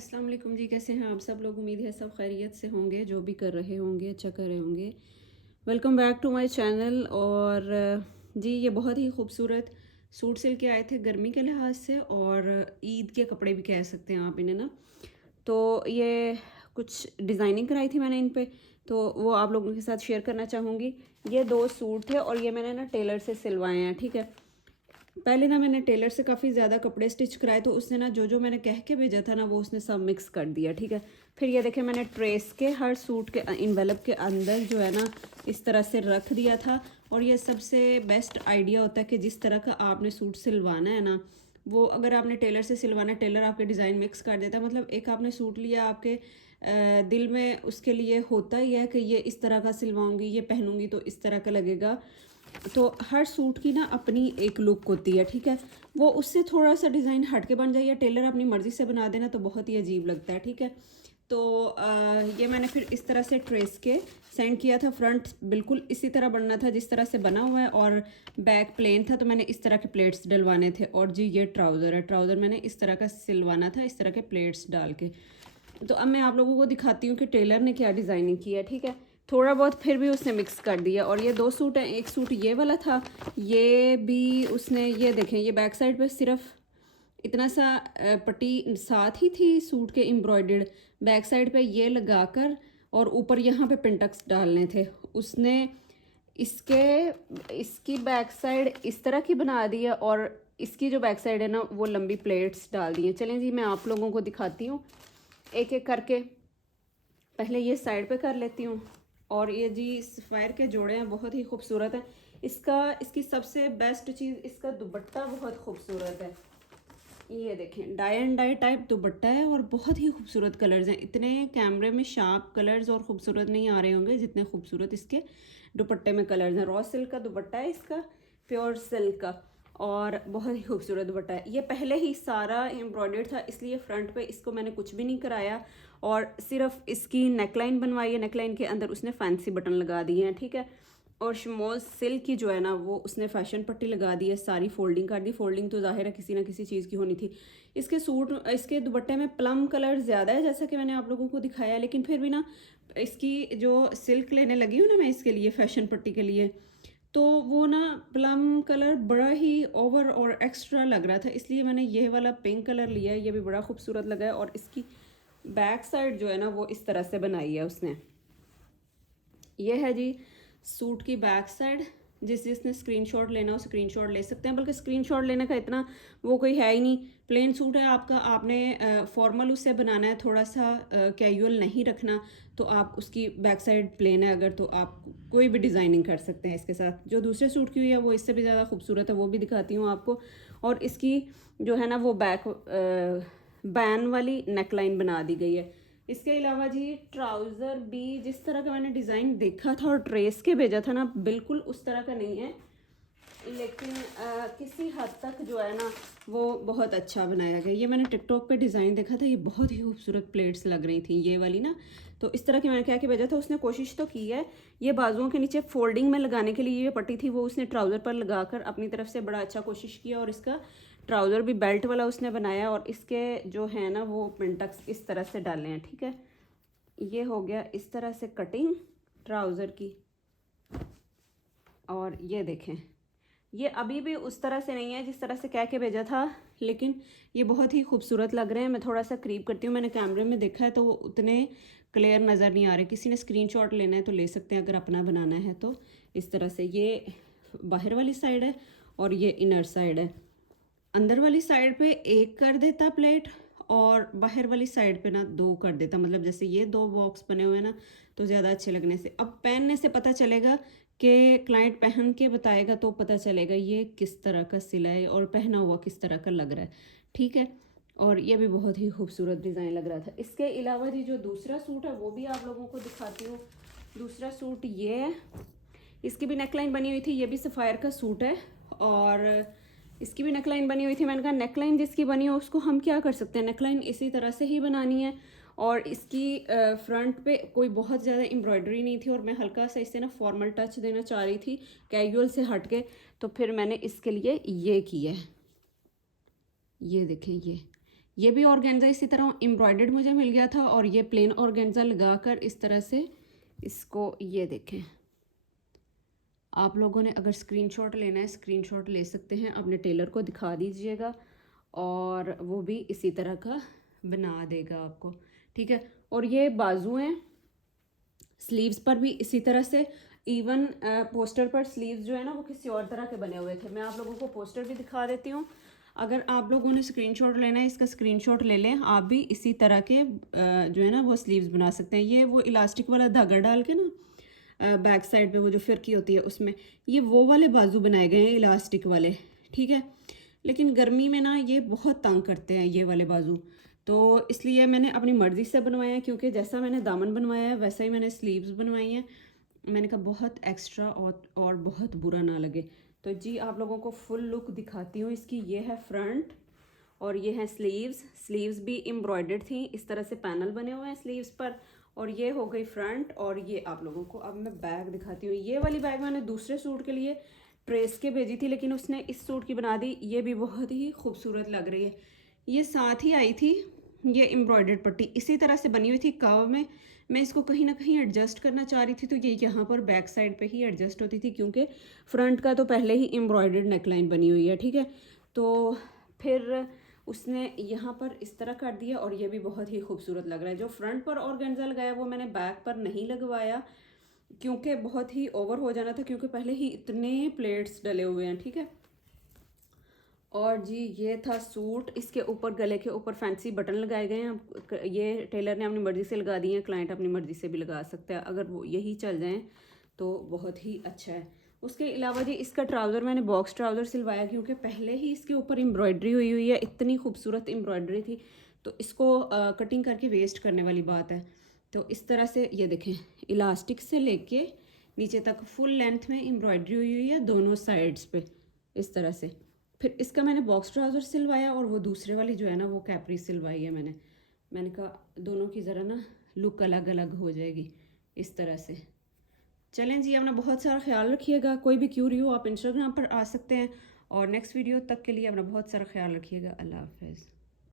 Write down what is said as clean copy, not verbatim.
अस्सलाम वालेकुम जी। कैसे हैं आप सब लोग? उम्मीद है सब खैरियत से होंगे, जो भी कर रहे होंगे अच्छा कर रहे होंगे। Welcome back to my channel. और जी ये बहुत ही खूबसूरत सूट सिल के आए थे गर्मी के लिहाज से, और ईद के कपड़े भी कह सकते हैं आप इन्हें ना। तो ये कुछ डिज़ाइनिंग कराई थी मैंने इन पे, तो वो आप लोगों के साथ शेयर करना चाहूँगी। ये दो सूट थे और ये मैंने ना टेलर से सिलवाए हैं, ठीक है। पहले ना मैंने टेलर से काफ़ी ज़्यादा कपड़े स्टिच कराए, तो उसने ना जो जो मैंने कह के भेजा था ना वो उसने सब मिक्स कर दिया, ठीक है। फिर ये देखे मैंने ट्रेस के हर सूट के इन्वेलप के अंदर जो है ना इस तरह से रख दिया था। और ये सबसे बेस्ट आइडिया होता है कि जिस तरह का आपने सूट सिलवाना है ना, वो अगर आपने टेलर से सिलवाना है, टेलर आपके डिज़ाइन मिक्स कर देता है। मतलब एक आपने सूट लिया, आपके दिल में उसके लिए होता ही है कि ये इस तरह का सिलवाऊंगी, ये पहनूंगी तो इस तरह का लगेगा। तो हर सूट की ना अपनी एक लुक होती है, ठीक है। वो उससे थोड़ा सा डिज़ाइन हट के बन जाए या टेलर अपनी मर्ज़ी से बना देना तो बहुत ही अजीब लगता है, ठीक है। तो ये मैंने फिर इस तरह से ट्रेस के सेंड किया था। फ्रंट बिल्कुल इसी तरह बनना था जिस तरह से बना हुआ है, और बैक प्लेन था, तो मैंने इस तरह के प्लेट्स डलवाने थे। और जी ये ट्राउज़र है, ट्राउज़र मैंने इस तरह का सिलवाना था, इस तरह के प्लेट्स डाल के। तो अब मैं आप लोगों को दिखाती हूँ कि टेलर ने क्या डिज़ाइनिंग की है, ठीक है। थोड़ा बहुत फिर भी उसने मिक्स कर दिया। और ये दो सूट हैं, एक सूट ये वाला था, ये भी उसने, ये देखें ये बैक साइड पे सिर्फ इतना सा पट्टी साथ ही थी सूट के एम्ब्रॉयडर्ड, बैक साइड पे ये लगाकर और ऊपर यहाँ पे पिंटक्स डालने थे उसने। इसके इसकी बैक साइड इस तरह की बना दी है, और इसकी जो बैक साइड है ना वो लंबी प्लेट्स डाल दी है। चलें जी मैं आप लोगों को दिखाती हूँ एक एक करके। पहले ये साइड पे कर लेती हूँ। और ये जी सफ़ायर के जोड़े हैं, बहुत ही खूबसूरत हैं। इसकी सबसे बेस्ट चीज़ इसका दुपट्टा बहुत खूबसूरत है। ये देखें dye and dye type dupatta है, और बहुत ही खूबसूरत कलर्स हैं। इतने कैमरे में शार्प कलर्स और खूबसूरत नहीं आ रहे होंगे जितने खूबसूरत इसके दुपट्टे में कलर्स हैं। रॉ सिल्क का दुपट्टा है इसका, प्योर सिल्क का, और बहुत ही खूबसूरत दुपट्टा है। ये पहले ही सारा एम्ब्रॉयडर्ड था, इसलिए फ्रंट पे इसको मैंने कुछ भी नहीं कराया, और सिर्फ इसकी नेकलाइन बनवाई है। नेकलाइन के अंदर उसने फैंसी बटन लगा दिए हैं, ठीक है। और शमोल सिल्क की जो है ना वो उसने फैशन पट्टी लगा दी है, सारी फोल्डिंग कर दी। फोल्डिंग तो जाहिर है किसी ना किसी चीज़ की होनी थी। इसके दुपट्टे में प्लम कलर ज़्यादा है जैसा कि मैंने आप लोगों को दिखाया, लेकिन फिर भी ना इसकी जो सिल्क लेने लगी हूँ ना मैं इसके लिए फैशन पट्टी के लिए, तो वो ना प्लम कलर बड़ा ही ओवर और एक्स्ट्रा लग रहा था, इसलिए मैंने ये वाला पिंक कलर लिया है। ये भी बड़ा खूबसूरत लगा है। और इसकी बैक साइड जो है ना वो इस तरह से बनाई है उसने। ये है जी सूट की बैक साइड। जिसने स्क्रीनशॉट लेना हो स्क्रीनशॉट ले सकते हैं, बल्कि स्क्रीनशॉट लेने का इतना वो कोई है ही नहीं। प्लेन सूट है आपका, आपने फॉर्मल उससे बनाना है, थोड़ा सा कैजुअल नहीं रखना, तो आप उसकी बैक साइड प्लेन है अगर, तो आप कोई भी डिज़ाइनिंग कर सकते हैं इसके साथ। जो दूसरे सूट की हुई है वो इससे भी ज़्यादा खूबसूरत है, वो भी दिखाती हूँ आपको। और इसकी जो है ना वो बैक बैन वाली नेकलाइन बना दी गई है। इसके अलावा जी ट्राउज़र भी जिस तरह का मैंने डिज़ाइन देखा था और ट्रेस के भेजा था ना बिल्कुल उस तरह का नहीं है, लेकिन किसी हद तक जो है ना वो बहुत अच्छा बनाया गया। ये मैंने टिकटॉक पे डिज़ाइन देखा था, ये बहुत ही खूबसूरत प्लेट्स लग रही थी ये वाली ना, तो इस तरह की मैंने क्या कि भेजा था। उसने कोशिश तो की है, ये बाजुओं के नीचे फोल्डिंग में लगाने के लिए ये पट्टी थी वो उसने ट्राउज़र पर लगाकर अपनी तरफ से बड़ा अच्छा कोशिश किया। और इसका ट्राउज़र भी बेल्ट वाला उसने बनाया, और इसके जो है ना वो पिंटक्स इस तरह से डाले हैं, ठीक है। ये हो गया इस तरह से कटिंग ट्राउज़र की। और ये देखें ये अभी भी उस तरह से नहीं है जिस तरह से कह के भेजा था, लेकिन ये बहुत ही खूबसूरत लग रहे हैं। मैं थोड़ा सा करीब करती हूँ, मैंने कैमरे में देखा है तो वो उतने क्लियर नज़र नहीं आ रहे। किसी ने स्क्रीनशॉट लेना है तो ले सकते हैं अगर अपना बनाना है तो। इस तरह से ये बाहर वाली साइड है और ये इनर साइड है। अंदर वाली साइड पे एक कर देता प्लेट, और बाहर वाली साइड पे ना दो कर देता। मतलब जैसे ये दो बॉक्स बने हुए ना तो ज़्यादा अच्छे लगने से। अब पहनने से पता चलेगा कि क्लाइंट पहन के बताएगा तो पता चलेगा ये किस तरह का सिला है और पहना हुआ किस तरह का लग रहा है, ठीक है। और ये भी बहुत ही खूबसूरत डिज़ाइन लग रहा था। इसके अलावा जी जो दूसरा सूट है वो भी आप लोगों को दिखाती हूँ। दूसरा सूट ये है, इसकी भी नेकलाइन बनी हुई थी, ये भी सफ़ायर का सूट है, और इसकी भी नेकलाइन बनी हुई थी। मैंने कहा नेकलाइन जिसकी बनी हो उसको हम क्या कर सकते हैं, नेकलाइन इसी तरह से ही बनानी है। और इसकी फ्रंट पे कोई बहुत ज़्यादा एम्ब्रॉयडरी नहीं थी, और मैं हल्का सा इसे ना फॉर्मल टच देना चाह रही थी कैजुअल से हट के, तो फिर मैंने इसके लिए ये किया है। ये देखें ये भी ऑर्गेन्जा इसी तरह एम्ब्रॉयडर्ड मुझे मिल गया था, और ये प्लेन ऑर्गेन्जा लगा कर इस तरह से इसको, ये देखें, आप लोगों ने अगर स्क्रीनशॉट लेना है स्क्रीनशॉट ले सकते हैं, अपने टेलर को दिखा दीजिएगा और वो भी इसी तरह का बना देगा आपको, ठीक है। और ये बाजू हैं, स्लीव्स पर भी इसी तरह से, इवन पोस्टर पर स्लीव्स जो है ना वो किसी और तरह के बने हुए थे। मैं आप लोगों को पोस्टर भी दिखा देती हूँ, अगर आप लोगों ने स्क्रीनशॉट लेना है इसका स्क्रीनशॉट ले लें, आप भी इसी तरह के जो है ना वो स्लीव्स बना सकते हैं। ये वो इलास्टिक वाला धागा डाल के ना बैक साइड पे वो जो फिरकी होती है उसमें, ये वो वाले बाजू बनाए गए हैं इलास्टिक वाले, ठीक है। लेकिन गर्मी में ना ये बहुत तंग करते हैं ये वाले बाजू, तो इसलिए मैंने अपनी मर्ज़ी से बनवाया है, क्योंकि जैसा मैंने दामन बनवाया है वैसा ही मैंने स्लीव्स बनवाई हैं। मैंने कहा बहुत एक्स्ट्रा और बहुत बुरा ना लगे। तो जी आप लोगों को फुल लुक दिखाती हूँ इसकी। ये है फ्रंट और ये है स्लीव्स। स्लीव्स भी एम्ब्रॉयडर्ड थी, इस तरह से पैनल बने हुए हैं स्लीव्स पर। और ये हो गई फ्रंट। और ये आप लोगों को अब मैं बैग दिखाती हूँ। ये वाली बैग मैंने दूसरे सूट के लिए ट्रेस के भेजी थी, लेकिन उसने इस सूट की बना दी। ये भी बहुत ही खूबसूरत लग रही है। ये साथ ही आई थी, ये एम्ब्रॉयडर्ड पट्टी इसी तरह से बनी हुई थी कर्व में। मैं इसको कहीं ना कहीं एडजस्ट करना चाह रही थी, तो ये यहाँ पर बैक साइड पे ही एडजस्ट होती थी, क्योंकि फ्रंट का तो पहले ही एम्ब्रॉयडर्ड नेकलाइन बनी हुई है, ठीक है। तो फिर उसने यहाँ पर इस तरह कर दिया, और ये भी बहुत ही खूबसूरत लग रहा है। जो फ्रंट पर ऑर्गेन्जा लगाया वो मैंने बैक पर नहीं लगवाया, क्योंकि बहुत ही ओवर हो जाना था, क्योंकि पहले ही इतने प्लेट्स डले हुए हैं, ठीक है। और जी ये था सूट। इसके ऊपर गले के ऊपर फैंसी बटन लगाए गए हैं। ये टेलर ने अपनी मर्ज़ी से लगा दिए हैं, क्लाइंट अपनी मर्ज़ी से भी लगा सकता है। अगर वो यही चल जाएं तो बहुत ही अच्छा है। उसके अलावा जी इसका ट्राउज़र मैंने बॉक्स ट्राउज़र सिलवाया, क्योंकि पहले ही इसके ऊपर एम्ब्रॉयडरी हुई हुई है, इतनी खूबसूरत एम्ब्रॉयडरी थी, तो इसको कटिंग करके वेस्ट करने वाली बात है। तो इस तरह से ये देखें, इलास्टिक से लेके नीचे तक फुल लेंथ में एम्ब्रॉयडरी हुई हुई है दोनों साइड्स पे, इस तरह से। फिर इसका मैंने बॉक्स ट्राउज़र सिलवाया, और वो दूसरे वाली जो है ना वो कैपरी सिलवाई है मैंने कहा दोनों की ज़रा ना लुक अलग अलग हो जाएगी इस तरह से। चलें जी, अपना बहुत सारा ख्याल रखिएगा। कोई भी क्यूरी हो आप इंस्टाग्राम पर आ सकते हैं, और नेक्स्ट वीडियो तक के लिए अपना बहुत सारा ख्याल रखिएगा। अल्लाह हाफ़िज़।